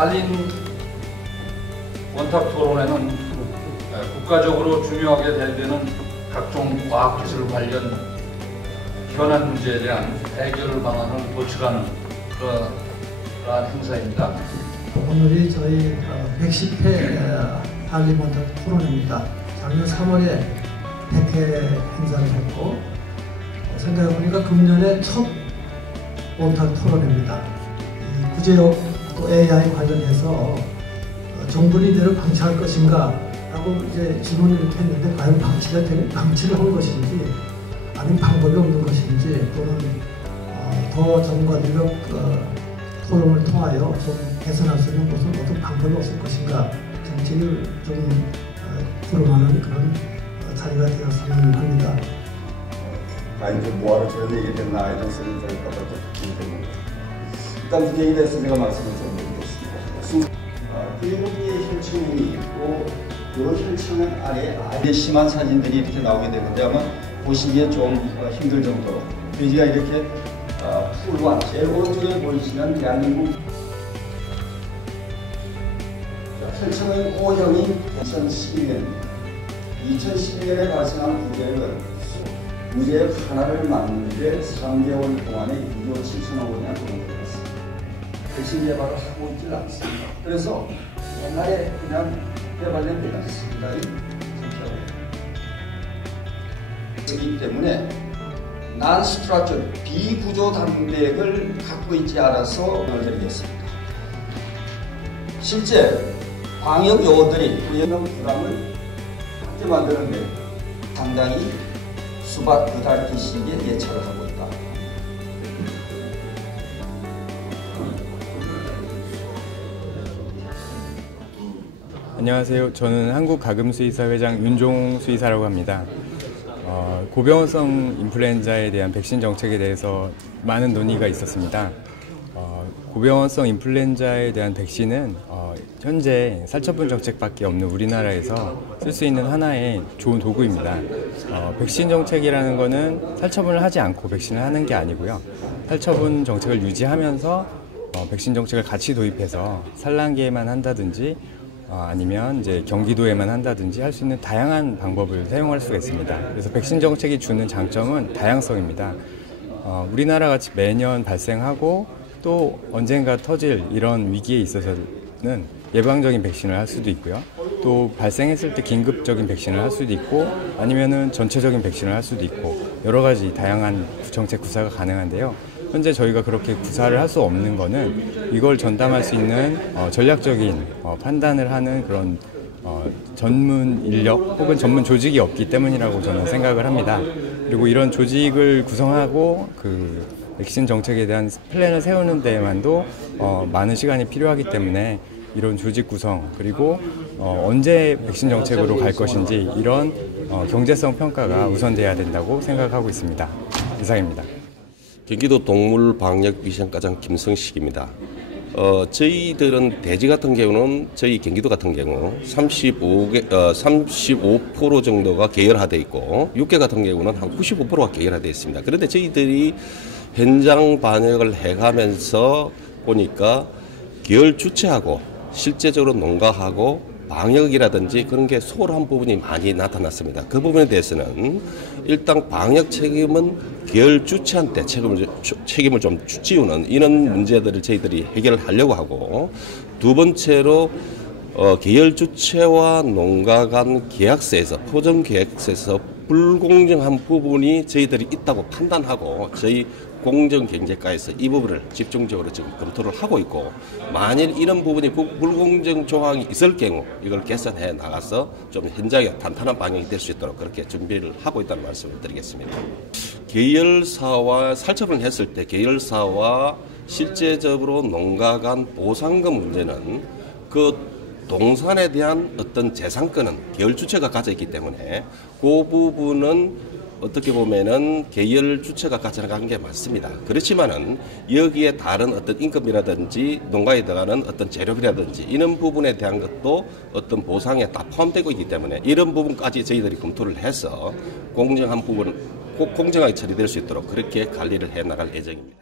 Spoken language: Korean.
한림 원탁 토론회는 국가적으로 중요하게 대두되는 각종 과학기술 관련 현안 문제에 대한 해결 방안을 도출하는 그러한 행사입니다. 오늘이 저희 110회 한림 원탁 토론회입니다. 작년 3월에 100회 행사를 했고 생각해보니까 금년에 첫 원탁 토론회입니다. 이 구제역 또 AI 관련해서 정부는 이대로 방치할 것인가 라고 이제 질문을 이렇게 했는데 과연 방치를 한 것인지 아니면 방법이 없는 것인지 또는 더 전문가들과 토론을 통하여 좀 개선할 수 있는 것은 어떤 방법이 없을 것인가 정책을 좀 토론하는 그런 자리가 되었으면 합니다. 과연 뭐하러 저런 얘기 됐나 이런 생각이 들까봐 또 걱정됩니다. 일단 분쟁에 대해서 제가 말씀을 좀 드리겠습니다. 일본의 혈청이 있고 그 혈청 아래 심한 사진들이 이렇게 나오게 되는데 아마 보시기에 좀 힘들 정도로 돼지가 이렇게 풀과 제일 오른쪽에 보이시는 대한민국 혈청의 O형이 2012년에 발생한 부재는 무죄 하나를 맞는데 3개월 동안에 2조 7천억 원이나 돈을 들였습니다. 백신 개발을 하고 있질 않습니다. 그래서 옛날에 그냥 개발된 데가 상당히 그렇기 때문에 난스트럭처 비구조 단백을 갖고 있지 않아서 드리겠습니다. 실제 방역 요원들이 구역명 부담을 함께 만드는데 상당히 수박 그달기 시기에 예찰을 하고 있다. 안녕하세요. 저는 한국가금수의사 회장 윤종 수의사라고 합니다. 고병원성 인플루엔자에 대한 백신 정책에 대해서 많은 논의가 있었습니다. 고병원성 인플루엔자에 대한 백신은 현재 살처분 정책밖에 없는 우리나라에서 쓸 수 있는 하나의 좋은 도구입니다. 백신 정책이라는 것은 살처분을 하지 않고 백신을 하는 게 아니고요. 살처분 정책을 유지하면서 백신 정책을 같이 도입해서 산란계에만 한다든지 아니면 이제 경기도에만 한다든지 할 수 있는 다양한 방법을 사용할 수가 있습니다. 그래서 백신 정책이 주는 장점은 다양성입니다. 우리나라 같이 매년 발생하고 또 언젠가 터질 이런 위기에 있어서는 예방적인 백신을 할 수도 있고요. 또 발생했을 때 긴급적인 백신을 할 수도 있고 아니면은 전체적인 백신을 할 수도 있고 여러 가지 다양한 정책 구사가 가능한데요. 현재 저희가 그렇게 구사를 할 수 없는 거는 이걸 전담할 수 있는 전략적인 판단을 하는 그런 전문 인력 혹은 전문 조직이 없기 때문이라고 저는 생각을 합니다. 그리고 이런 조직을 구성하고 그 백신 정책에 대한 플랜을 세우는 데만도 많은 시간이 필요하기 때문에 이런 조직 구성 그리고 언제 백신 정책으로 갈 것인지 이런 경제성 평가가 우선돼야 된다고 생각하고 있습니다. 이상입니다. 경기도 동물방역위생과장 김성식입니다. 저희들은 돼지 같은 경우는 저희 경기도 같은 경우 35% 정도가 계열화되어 있고 육개 같은 경우는 한 95%가 계열화되어 있습니다. 그런데 저희들이 현장 반영을 해가면서 보니까 계열 주체하고 실제적으로 농가하고 방역이라든지 그런 게 소홀한 부분이 많이 나타났습니다. 그 부분에 대해서는 일단 방역 책임은 계열 주체한테 책임을 좀 지우는 이런 문제들을 저희들이 해결하려고 하고 두 번째로 계열 주체와 농가 간 계약서에서 포정 계약서에서 불공정한 부분이 저희들이 있다고 판단하고 저희 공정경제과에서 이 부분을 집중적으로 지금 검토를 하고 있고 만일 이런 부분이 불공정 조항이 있을 경우 이걸 개선해 나가서 좀 현장에 탄탄한 방향이 될 수 있도록 그렇게 준비를 하고 있다는 말씀을 드리겠습니다. 계열사와 살처분을 했을 때 계열사와 실제적으로 농가 간 보상금 문제는 그 동산에 대한 어떤 재산권은 계열 주체가 가져 있기 때문에 그 부분은 어떻게 보면은 계열 주체가 가져간 게 맞습니다. 그렇지만은 여기에 다른 어떤 임금이라든지 농가에 들어가는 어떤 재료비라든지 이런 부분에 대한 것도 어떤 보상에 다 포함되고 있기 때문에 이런 부분까지 저희들이 검토를 해서 공정한 부분은 꼭 공정하게 처리될 수 있도록 그렇게 관리를 해 나갈 예정입니다.